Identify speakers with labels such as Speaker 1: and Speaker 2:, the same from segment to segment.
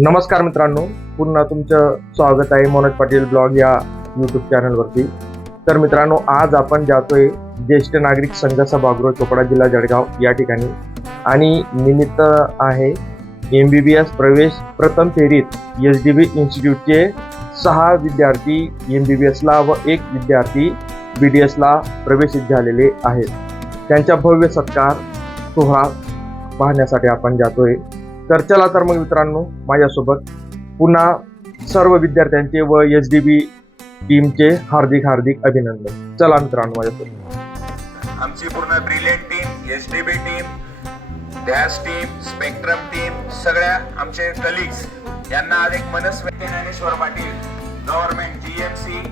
Speaker 1: नमस्कार मित्रांनो पुन्हा तुमचं स्वागत आहे मनोज पाटील ब्लॉग या यूट्यूब चॅनलवरती तर मित्रांनो आज आपण जातोय ज्येष्ठ नागरिक संघ सभागृह चोपडा जिल्हा जळगाव या ठिकाणी. आणि निमित्त आहे एम बी बी एस प्रवेश प्रथम फेरीत एस डी बी इन्स्टिट्यूटचे सहा विद्यार्थी एम बी बी एसला व एक विद्यार्थी बी डी एसला प्रवेशित झालेले आहेत. त्यांचा भव्य सत्कार सोहळा पाहण्यासाठी आपण जातोय. तर चला तर मग मित्रांनो माझ्यासोबत पुन्हा सर्व विद्यार्थ्यांचे व एच डी बी टीमचे हार्दिक हार्दिक अभिनंदन. चला मित्रांनो माझ्यासोबत.
Speaker 2: आमची पूर्ण brilliant team S D B team dash team spectrum team सगळ्या आमचे कलिग्स यांना आज एक Manasvi Dnyaneshwar Patil government G M C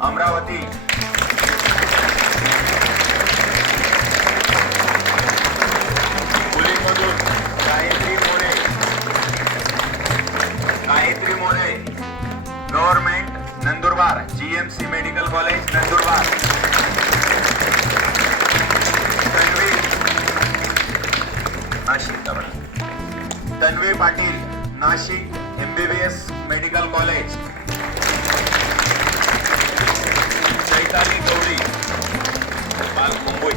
Speaker 2: Amravati Tanvi Patil Nashik MBBS medical college Chaitali Gauri Bal Mumbai.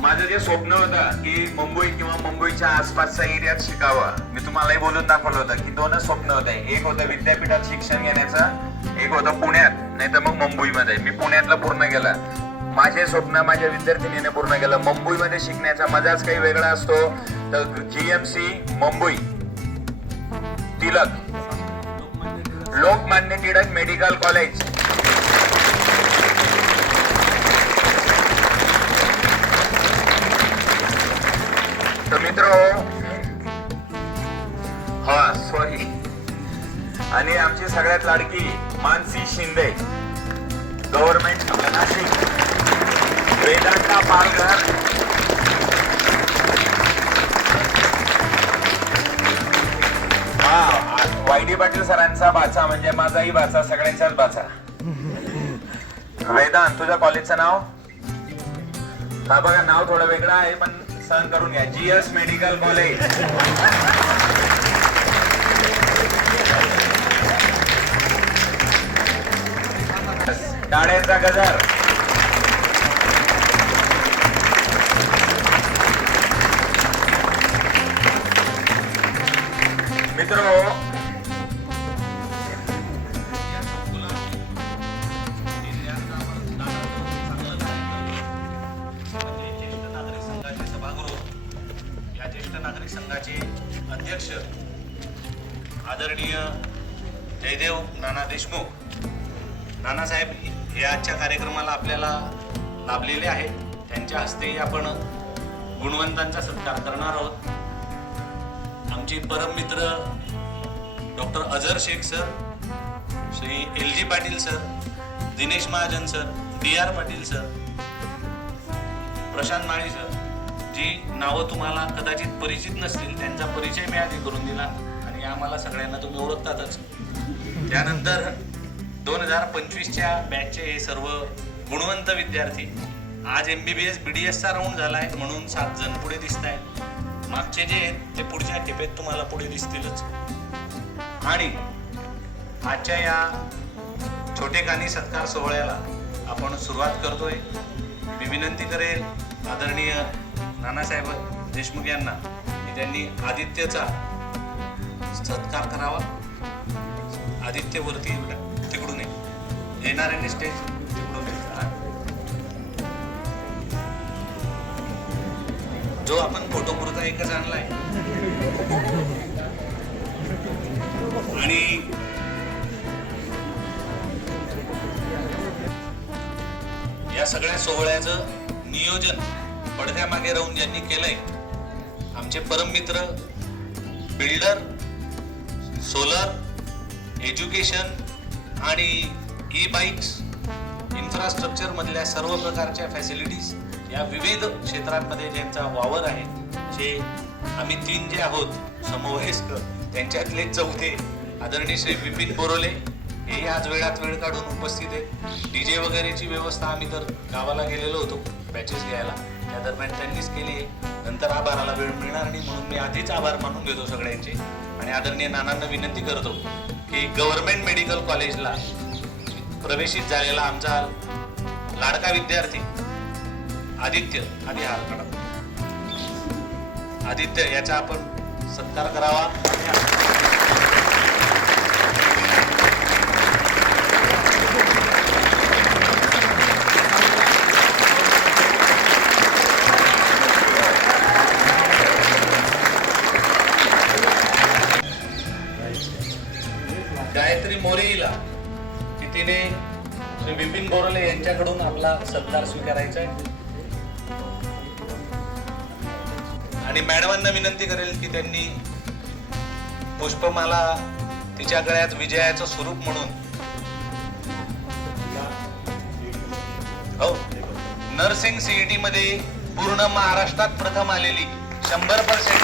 Speaker 2: माझं जे स्वप्न होतं की मुंबई किंवा मुंबईच्या आसपासच्या एरियात शिकावं मी तुम्हालाही बोलून दाखवलं होतं की दोनच स्वप्न होते. एक होतं विद्यापीठात शिक्षण घेण्याचं एक होतं पुण्यात नाही तर मग मुंबईमध्ये. मी पुण्यातलं पूर्ण केलं. माझे स्वप्न माझ्या विद्यार्थिनीने पूर्ण केलं. मुंबईमध्ये शिकण्याचा मजाच काही वेगळा असतो. तर GMC Mumbai. Tilak. Lokmanya Tilak medical college. तर मित्र हा सॉरी आणि आमची सगळ्यात लाडकी मानसी शिंदे. गव्हर्नमेंट वेदांता पालघर वाय पाटील सरांचा बाचा म्हणजे माझाही बाचा सगळ्यांचाच बाचा. वेदांत तुझ्या कॉलेजचं नाव? हा बघा नाव थोडं वेगळं आहे पण सहन करून घ्या. G S medical college. डाळ्यांचा गजर. मित्र.
Speaker 3: नागरिक संघाचे सभागृह या ज्येष्ठ नागरिक संघाचे अध्यक्ष आदरणीय जयदेव नाना देशमुख. नानासाहेब हे आजच्या कार्यक्रमाला आपल्याला लाभलेले आहेत. त्यांच्या हस्तेही आपण गुणवंतांचा सत्कार करणार आहोत. आमचे परममित्र doctor Azhar Shaikh sir Shri L G Patil sir Dinesh Mahajan sir D R Patil sir Prashant Mali sir जी नावं तुम्हाला कदाचित परिचित नसतील त्यांचा परिचय मी आधी करून दिला आणि आम्हाला सगळ्यांना तुम्ही ओळखतातच. त्यानंतर दोन हजार पंचवीसच्या बॅचचे हे सर्व गुणवंत विद्यार्थी आज M B B S B D एसचा round झाला आहे म्हणून सात जण पुढे दिसत आहेत मागचे जे आहेत ते पुढच्या टिपेत तुम्हाला पुढे दिसतीलच. आणि आजच्या या छोटे कानी सत्कार सोहळ्याला आपण सुरुवात करतोय. मी विनंती करेल आदरणीय नानासाहेब देशमुख यांना की त्यांनी आदित्यचा सत्कार करावा. आदित्यवरती तिकडून येणाऱ्यांनी स्टेज जो आपण फोटो पुरता एकच आणलाय. आणि या सगळ्या सोहळ्याचं नियोजन पडद्यामागे राहून ज्यांनी केलंय आमचे परममित्र बिल्डर सोलर एज्युकेशन आणि ई बाईक्स इन्फ्रास्ट्रक्चर मधल्या सर्व प्रकारच्या फॅसिलिटीज या विविध क्षेत्रांमध्ये ज्यांचा वावर आहे जे आम्ही तीन जे आहोत समवयस्क त्यांच्यातले चौथे आदरणीय श्री विपिन बोरोले हेही आज वेळात वेळ काढून उपस्थित आहेत. डी जे वगैरेची व्यवस्था आम्ही तर गावाला गेलेलो होतो बॅचेस घ्यायला. त्या दरम्यान त्यांनीच केली आहे. नंतर आभाराला वेळ मिळणार नाही म्हणून मी आधीच आभार मानून घेतो सगळ्यांचे. आणि आदरणीय नानांना विनंती करतो की गव्हर्नमेंट मेडिकल कॉलेजला प्रवेशित झालेला आमचा लाडका विद्यार्थी आदित्य. आणि हा काढा आदित्य याचा आपण सत्कार करावा. गायत्री मोरेला की तिने श्री बिपिन बोरले यांच्याकडून आपला सत्कार स्वीकारायचा आहे? आणि मॅडमांना विनंती करेल की त्यांनी पुष्पमाला तिच्या गळ्यात विजयाचं स्वरूप म्हणून हो. नर्सिंग सीईटी मध्ये पूर्ण महाराष्ट्रात प्रथम आलेली. शंभर पर्सेंट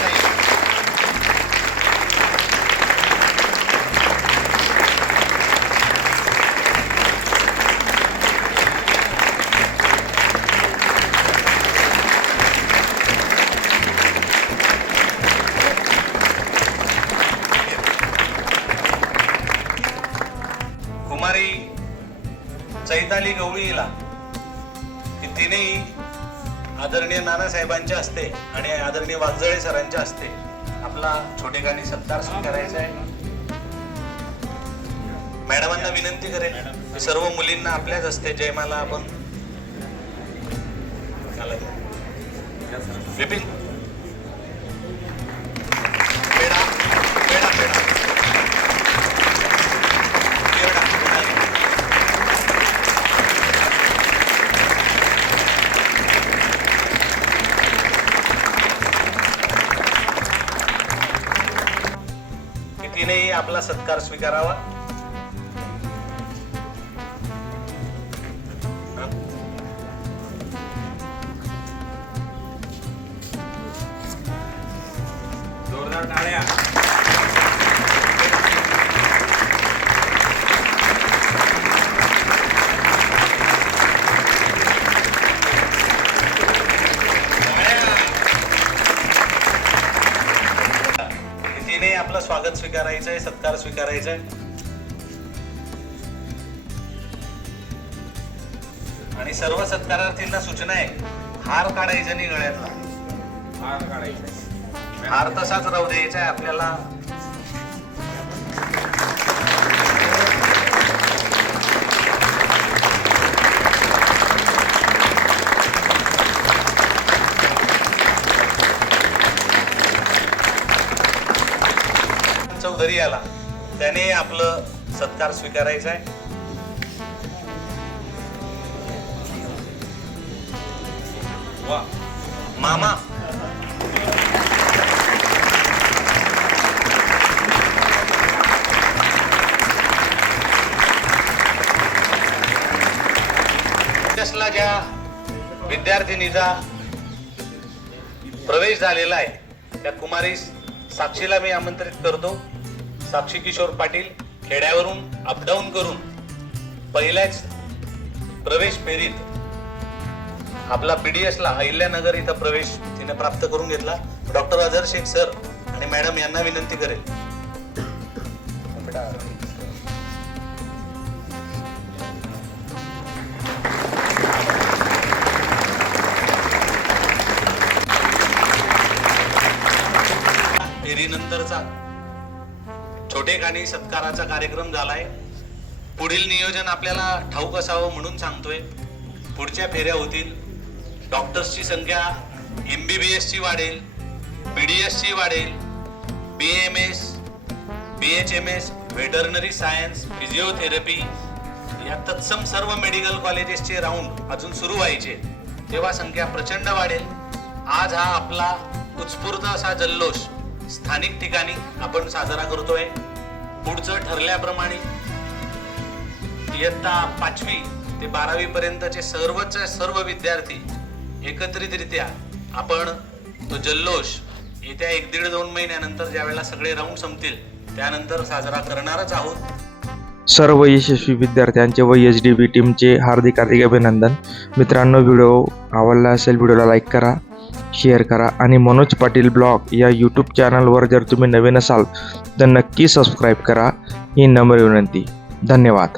Speaker 3: कुमारी चैताली गवळीला की तिनेही आदरणीय नानासाहेबांच्या हस्ते आणि आदरणीय वागजळे सरांच्या हस्ते आपला छोटेखानी सत्कार स्वीकारायचा आहे मॅडमांना विनंती करेल सर्व मुलींना आपल्याच असते जयमाला आपण घालायला. विपिन आपला सत्कार स्वीकारावा. सत्कार स्वीकारायचा आणि सर्व सत्कारार्थींना सूचना आहे हार काढायचा नाही गळ्यातला.
Speaker 2: हार काढायचा
Speaker 3: हार तसाच राहू द्यायचा आपल्याला. चौधरी आला. त्याने आपलं सत्कार स्वीकारायचा आहे.
Speaker 2: वा.
Speaker 3: मामा. ला ज्या विद्यार्थिनीचा प्रवेश झालेला आहे त्या कुमारी साक्षीला मी आमंत्रित करतो. साक्षी किशोर पाटील खेड्यावरून अपडाऊन करून पहिल्याच प्रवेश फेरीत आपला पीडीएस ला अहिल्यानगर इथं प्रवेश तिने प्राप्त करून घेतला. डॉक्टर अझर शेख सर आणि मॅडम यांना विनंती करेल. छोटेखानी सत्काराचा कार्यक्रम झालाय. पुढील नियोजन आपल्याला ठाऊक असावं म्हणून सांगतोय. पुढच्या फेऱ्या होतील. डॉक्टर्सची संख्या एम बी बी एसची वाढेल. बी डी एसची वाढेल. B M S B H M S veterinary science physiotherapy या तत्सम सर्व मेडिकल कॉलेजेसचे राऊंड अजून सुरू व्हायचे. तेव्हा संख्या प्रचंड वाढेल. आज हा आपला उत्स्फूर्त असा जल्लोष स्थानिक ठिकाणी आपण साजरा करतोय. पुढचं ठरल्याप्रमाणे. इयत्ता पाचवी ते बारावी पर्यंतचे सर्वच सर्व विद्यार्थी एकत्रितरित्या आपण तो जल्लोष येत्या एक दीड दोन महिन्यानंतर ज्या वेळेला सगळे राऊंड संपतील त्यानंतर साजरा करणारच आहोत.
Speaker 1: सर्व यशस्वी विद्यार्थ्यांचे व एच डी बी टीमचे हार्दिक हार्दिक अभिनंदन. मित्रांनो व्हिडिओ आवडला असेल व्हिडिओला लाईक करा. शेअर करा. आणि मनोज पाटील ब्लॉग या यूट्यूब चॅनलवर जर तुम्ही नवीन असाल तर नक्की सबस्क्राईब करा. ही नम्र विनंती. धन्यवाद.